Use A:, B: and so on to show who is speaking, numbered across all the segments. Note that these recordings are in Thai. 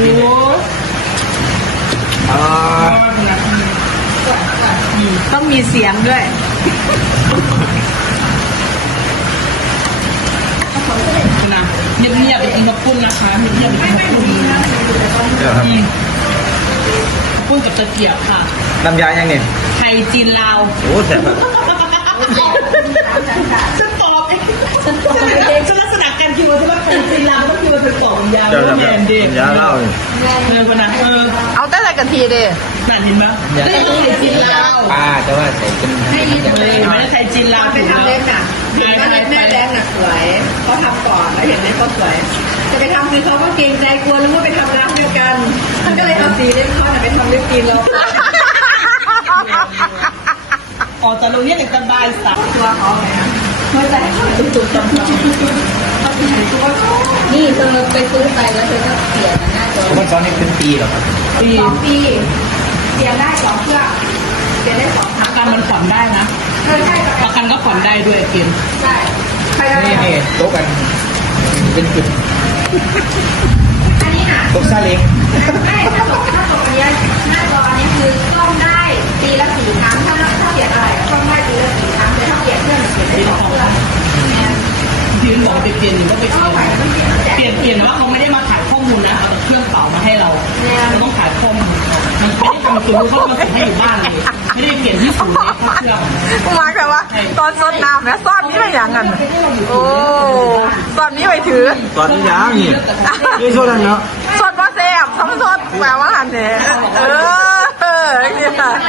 A: กิน
B: ต้องมีเสียงด้วย
A: นะเงียบๆไปกินกับปุ้นนะคะเงียบๆไปกินกับปุ้นปุ้นกับตะเกียบค่ะ
C: น้ำยายังเนี่ย
A: ไทยจีนลาว
C: โอ้แซ่บ
A: ฉันตอบเองฉันลักษณะการคิดว่าฉันว่าไทยจีนลาวต้องคิดว่าเป็นสองยาว
C: เจ้า
A: แมนเด็ก
C: ยาเล่า
A: คนนั้น
B: เอาแต่ละกะทิเด้
A: นั่นเห็นไหมไทยจีนลาว
C: ป้าแต่ว่าใส่เป็น
B: ให้ยิ้มเลย
A: ไม่ได้ไทยจีนลาว
B: ไปทำเล็บน่ะเห็นว่าเล็บแม่แดงน่ะสวยเขาทำก่อนแล้วเห็นเล็บเขาสวยจะไปทำคือเขาก็เกรงใจกลัวนึกว่าไปทำร้านเดียวกันท่านก็เลยเอาสีเล็บเขาไปทำเล็บกินแล้ว
A: อ๋อจะรู้เนี่ยสบายสัก
B: ตัวเขาไงเมื่อใจเขาตุ่มๆต่ำๆนี่เธอไปซื้อไปแล้วเธอก็เปลี่ยนหน้าจอ
C: มันซ้อนนี่เป็นปีหรอครับ
B: 2 ปีเปลี่ยนได้2เครื่องเปลี่ยนได้2
A: ประกันมันผ่อนได้นะ
B: ใช่
A: ประกันก็ผ่อนได้ด้วยเกม
B: ใช่ไปได้
C: นี่โต๊ะกันเป็นจุด
B: อันนี้น่ะ
C: โต๊ะซาเล้ง
B: ไม่ถ้าตกอันนี้หน้าจออันนี้คือซ่อมได้ปีละ4 ครั้งถ้าเปลี่ยนอะไรซ่อมได้ปีละ4 ครั้งแต่ถ้าเปลี่ยนเครื่องเปลี่ยนได้2 เครื่อง
A: ยืนบอกไปเปลี่ยนหรือว่าไปเปลี่ยน เปลี่ยนว่าเขาไม่ได้มาขายข้อมูลนะเอาแต่เครื่องเป่ามาให้เราเราต้องขายข้อมูลมันไม่ได้ทำศูนย์เขามาส่งให้อยู่บ้านเลยไม่ได้เปลี่ยนที่ศูนย์เลยเพราะเครื่อง
B: มาแต่ว่าตอนซดน้ำเนี่ยซ่อนนี่ไปอย่างนั้นโอ้ซ่อนนี้ไปถือ
C: ตอนนี้ยางนี่นี่โซดันเนาะ
B: ซดว่าแซ่บซ้ำซดแปลว่าหันเนี่ยเนี่ย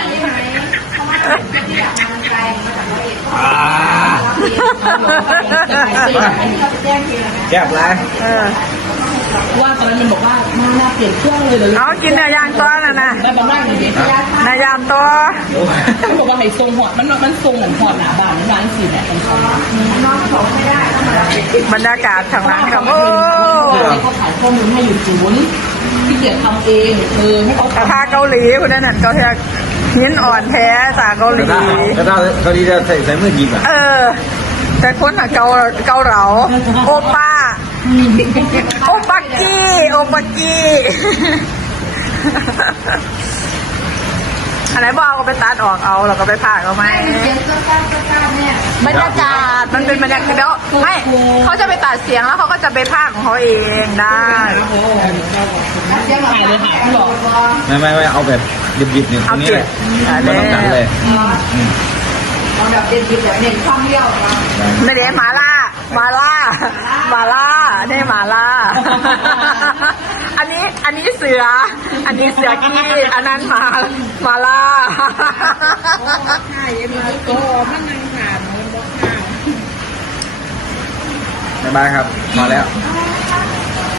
C: แก้บไร
A: ว่าตอนนั้นมันบอกว่าหน้าเปลี่ยนเครื่องเลยเลย
B: เอากินเนื้อย่างตัวน่ะนะ
A: ได้มานั่งอยู่ดิ
B: เนื้อย่างตัว
A: เขาบอกว่าให้ทรงหอดมันทรงเหมือนหอดหนาบานนะร้านสีแหละมันทรง
B: น้องของไม่ได้บรรยากาศข้างหลังกับโอ้
A: เขาขายข้อมูลให้อยู่ศูนย์ที่เกียรติทำเองให้เขา
B: กระทะเกาหลีคนนั้นเขาเรียกหินอ่อนแท้จากเกาหลี
C: ก็ได้เขาดีจะใส่มือหยิบอ่ะ
B: แต่คนอ่ะเกาเหลาโอป้าโอปักกี้อะไรบอกเอาไปตัดออกเอาเราก็ไปผ่าเอาไหมบรรยากาศมันเป็นบรรยากาศเดี๋ยวไม่เขาจะไปตัดเสียงแล้วเขาก็จะไปผ่าของเขาเองได้
A: ขายเลยขายที่บอก
C: ไม่เอาแบบดิบๆเนี่ยตรงนี้แหละไม่ต้องตัดเลย
B: เอาแบบเด็ดๆแบบเน้นความเลี้ยวไม่ได้มาล่าได้มาล่าอันนี้เสือกี้อันนั้นมาล่าใช่ยังมีตัวมันนั่งผ่านมันบอกข้าว
C: บ๊ายบายครับมาแล้ว
B: บ